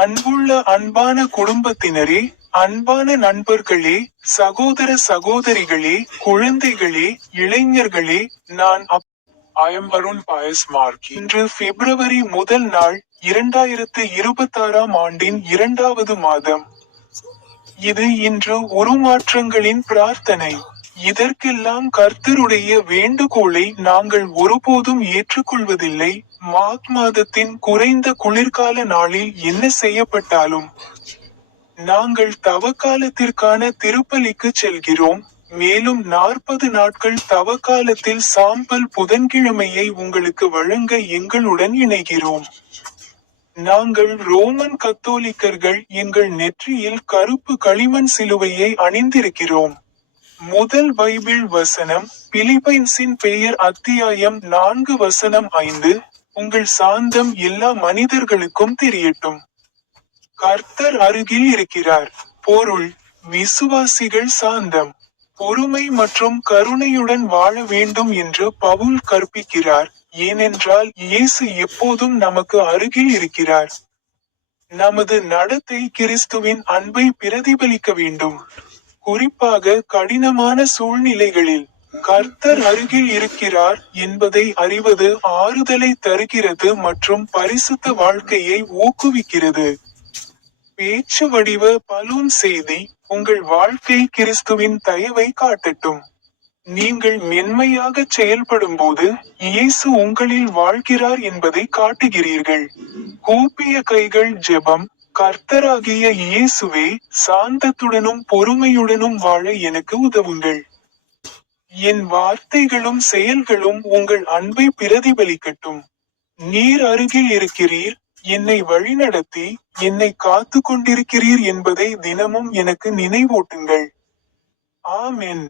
அன்புள்ள அன்பான குடும்பத்தினரே, அன்பான நண்பர்களே, சகோதர சகோதரிகளே, குழந்தைகளே, இளைஞர்களே, நான் I am Arun Payas Marki. இன்று பிப்ரவரி முதல் நாள், 2026ஆம் ஆண்டின் 2வது மாதம். இது இன்று உருமாற்றங்களின் பிரார்த்தனை. இதற்கெல்லாம் கர்த்தருடைய வேண்டுகோளை நாங்கள் ஒருபோதும் ஏற்றுக்கொள்வதில்லை. மார்ச் மாதத்தின் குறைந்த குளிர்கால நாளில் என்ன செய்யப்பட்டாலும் நாங்கள் தவக்காலத்திற்கான திருப்பலிக்கு செல்கிறோம். மேலும் 40 நாட்கள் தவக்காலத்தில் சாம்பல் புதன்கிழமையை உங்களுக்கு வழங்க எங்களுடன் இணைகிறோம். நாங்கள் ரோமன் கத்தோலிக்கர்கள். எங்கள் நெற்றியில் கருப்பு களிமண் சிலுவையை அணிந்திருக்கிறோம். முதல் பைபிள் வசனம், பிலிப்பைன்சின் பெயர் அத்தியாயம் 4 வசனம் 5. உங்கள் சாந்தம் எல்லா மனிதர்களுக்கும் தெரியட்டும். கர்த்தர் அருகில் இருக்கிறார். பொருள்: விசுவாசிகள் சாந்தம், பொறுமை மற்றும் கருணையுடன் வாழ வேண்டும் என்று பவுல் கற்பிக்கிறார். ஏனென்றால் இயேசு எப்போதும் நமக்கு அருகில் இருக்கிறார். நமது நடத்தை கிறிஸ்துவின் அன்பை பிரதிபலிக்க வேண்டும். குறிப்பாக கடினமான சூழ்நிலைகளில் கர்த்தர் அருகில் இருக்கிறார் என்பதை அறிவது ஆறுதலை தருகிறது மற்றும் பரிசுத்த வாழ்க்கையை ஊக்குவிக்கிறது. பேச்சு வடிவ பலூன் செய்தி: உங்கள் வாழ்க்கை கிறிஸ்துவின் தயவை காட்டட்டும். நீங்கள் மென்மையாக செயல்படும்போது இயேசு உங்களில் வாழ்கிறார் என்பதை காட்டுகிறீர்கள். கூப்பிய கைகள் ஜெபம்: கர்த்தராகிய இயேசுவே, சாந்தத்துடனும் பொறுமையுடனும் வாழ எனக்கு உதவுங்கள். என் வார்த்தைகளும் செயல்களும் உங்கள் அன்பை பிரதிபலிக்கட்டும். நீர் அருகில் இருக்கிறீர், என்னை வழிநடத்தி, என்னை காத்து கொண்டிருக்கிறீர் என்பதை தினமும் எனக்கு நினைவூட்டுங்கள். ஆமென்.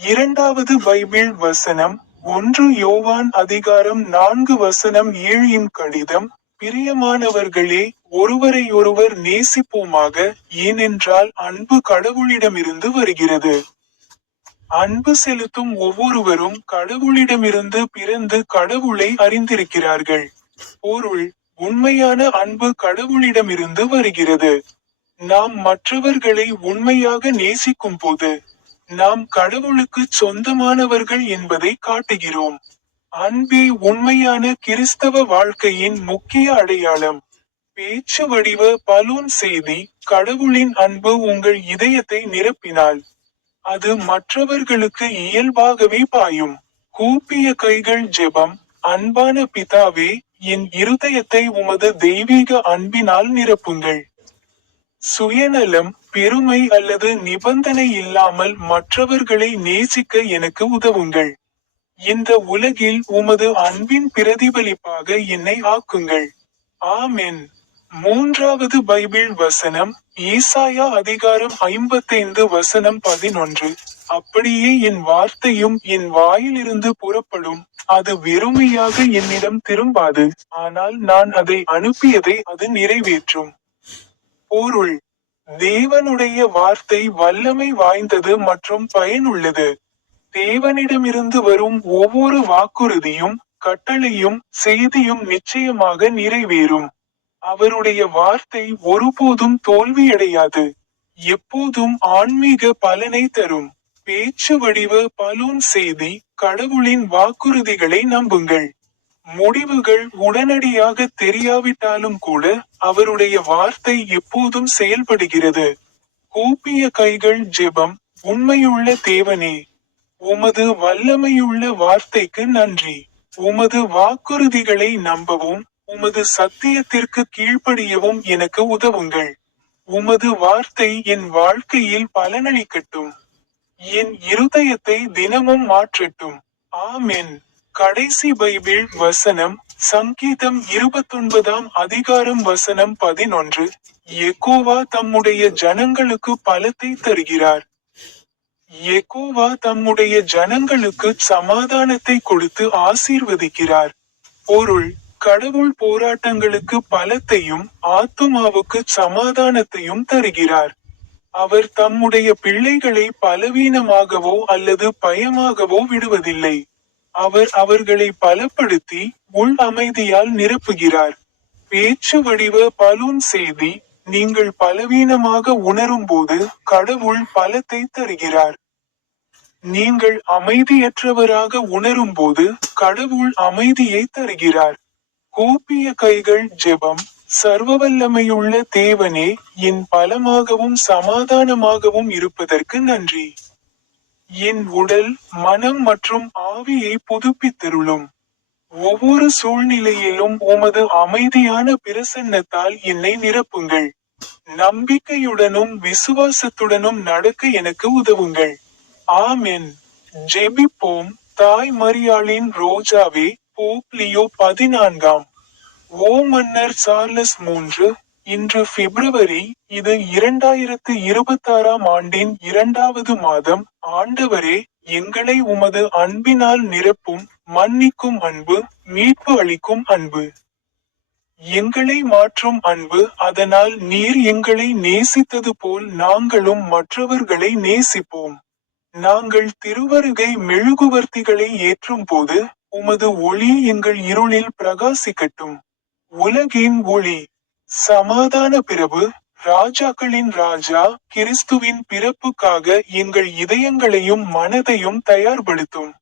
2வது பைபிள் வசனம், 1 யோவான் அதிகாரம் 4 வசனம் 7 இன் கடிதம்: பிரியமானவர்களே, ஒருவரையொருவர் நேசிப்போமாக, ஏனென்றால் அன்பு கடவுளிடமிருந்து வருகிறது. அன்பு செலுத்தும் ஒவ்வொருவரும் கடவுளிடமிருந்து பிறந்து கடவுளை அறிந்திருக்கிறார்கள். பொருள்: உண்மையான அன்பு கடவுளிடமிருந்து வருகிறது. நாம் மற்றவர்களை உண்மையாக நேசிக்கும் போது நாம் கடவுளுக்கு சொந்தமானவர்கள் என்பதை காட்டுகிறோம். அன்பே உண்மையான கிறிஸ்தவ வாழ்க்கையின் முக்கிய அடையாளம். பேச்சு வடிவ பலூன் செய்தி: கடவுளின் அன்பு உங்கள் இதயத்தை நிரப்பினால் அது மற்றவர்களுக்கு இயல்பாகவே பாயும். கூப்பிய கைகள் ஜெபம்: அன்பான பிதாவே, என் இருதயத்தை உமது தெய்வீக அன்பினால் நிரப்புங்கள். சுயநலம், பெருமை அல்லது நிபந்தனை இல்லாமல் மற்றவர்களை நேசிக்க எனக்கு உதவுங்கள். இந்த உலகில் உமது அன்பின் பிரதிபலிப்பாக என்னை ஆக்குங்கள். ஆமென். 3வது பைபிள் வசனம், ஏசாயா அதிகாரம் 55 வசனம் 11. அப்படியே என் வார்த்தையும் என் வாயிலிருந்து புறப்படும், அது வெறுமையாக என்னிடம் திரும்பாது, ஆனால் நான் அதை அனுப்பியதை அது நிறைவேற்றும். பொருள்: தேவனுடைய வார்த்தை வல்லமை வாய்ந்தது மற்றும் பயனுள்ளது. தேவனிடமிருந்து வரும் ஒவ்வொரு வாக்குறுதியும், கட்டளையும், செய்தியும் நிச்சயமாக நிறைவேறும். அவருடைய வார்த்தை ஒருபோதும் தோல்வியடையாது. எப்போதும் ஆன்மீக பலனை தரும். பேச்சு வடிவ பலூன் செய்தி: கடவுளின் வாக்குறுதிகளை நம்புங்கள். முடிவுகள் உடனடியாக தெரியாவிட்டாலும் கூட அவருடைய வார்த்தை எப்போதும் செயல்படுகிறது. கூப்பிய கைகள் ஜெபம்: உண்மையுள்ள தேவனே, உமது வல்லமையுள்ள வார்த்தைக்கு நன்றி. உமது வாக்குறுதிகளை நம்பவும் உமது சத்தியத்திற்கு கீழ்ப்படியவும் எனக்கு உதவுங்கள். உமது வார்த்தை என் வாழ்க்கையில் பலனளிக்கட்டும். என் இருதயத்தை தினமும் மாற்றட்டும். ஆமென். கடைசி பைபிள் வசனம், சங்கீதம் 29ஆம் அதிகாரம் வசனம் 11. யெகோவா தம்முடைய ஜனங்களுக்கு பலத்தை தருகிறார். யெகோவா தம்முடைய ஜனங்களுக்கு சமாதானத்தை கொடுத்து ஆசீர்வதிக்கிறார். பொருள்: கடவுள் போராட்டங்களுக்கு பலத்தையும் ஆத்துமாவுக்கு சமாதானத்தையும் தருகிறார். அவர் தம்முடைய பிள்ளைகளை பலவீனமாகவோ அல்லது பயமாகவோ விடுவதில்லை. அவர் அவர்களை பலப்படுத்தி உள் அமைதியால் நிரப்புகிறார். பேச்சு வடிவ பலூன் செய்தி: நீங்கள் பலவீனமாக உணரும்போது கடவுள் பலத்தை தருகிறார். நீங்கள் அமைதியற்றவராக உணரும்போது கடவுள் அமைதியை தருகிறார். கூப்பிய கைகள் ஜெபம். சர்வவல்லமையுள்ள தேவனே, என் பலமாகவும் சமாதானமாகவும் இருப்பதற்கு நன்றி. என் உடல், மனம் மற்றும் ஆவியை புதுப்பித்தருளும். ஒவ்வொரு சூழ்நிலையிலும் உமது அமைதியான பிரசன்னத்தால் என்னை நிரப்புங்கள். நம்பிக்கையுடனும் விசுவாசத்துடனும் நடக்க எனக்கு உதவுங்கள். ஆமென். ஜெபிப்போம். தாய் மரியாளின் ரோஜாவே, போப் லியோ 14. ஓ மன்னர் சார்லஸ் 3. இன்று பிப்ரவரி. இது 2026 ஆண்டின் 2வது மாதம். ஆண்டவரே, எங்களை உமது அன்பினால் நிரப்பும். மன்னிக்கும் அன்பு, மீட்பு அளிக்கும் அன்பு. எங்களை மாற்றும் அன்பு. அதனால் நீர் எங்களை நேசித்தது போல் நாங்களும் மற்றவர்களை நேசிப்போம். நாங்கள் திருவருகை மெழுகுவர்த்திகளை ஏற்றும் போது உமது ஒளி எங்கள் இருளில் பிரகாசிக்கட்டும். உலகின் ஒளி. சமாதான பிரபு, ராஜாக்களின் ராஜா, கிறிஸ்துவின் பிறப்புக்காக எங்கள் இதயங்களையும் மனதையும் தயார்படுத்தும்.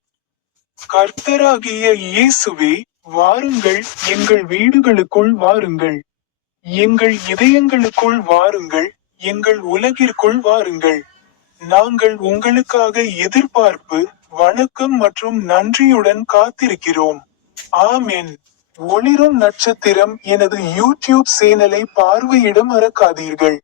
கர்த்தராகிய இயேசுவே, வாருங்கள், எங்கள் வீடுகளுக்குள் வாருங்கள். எங்கள் இதயங்களுக்குள் வாருங்கள், எங்கள் உலகிற்குள் வாருங்கள். நாங்கள் உங்களுக்காக எதிர்பார்ப்பு, வணக்கம் மற்றும் நன்றியுடன் காத்திருக்கிறோம். ஆமென். ஒளிரும் நட்சத்திரம் எனது யூடியூப் சேனலை பார்வையிட மறக்காதீர்கள்.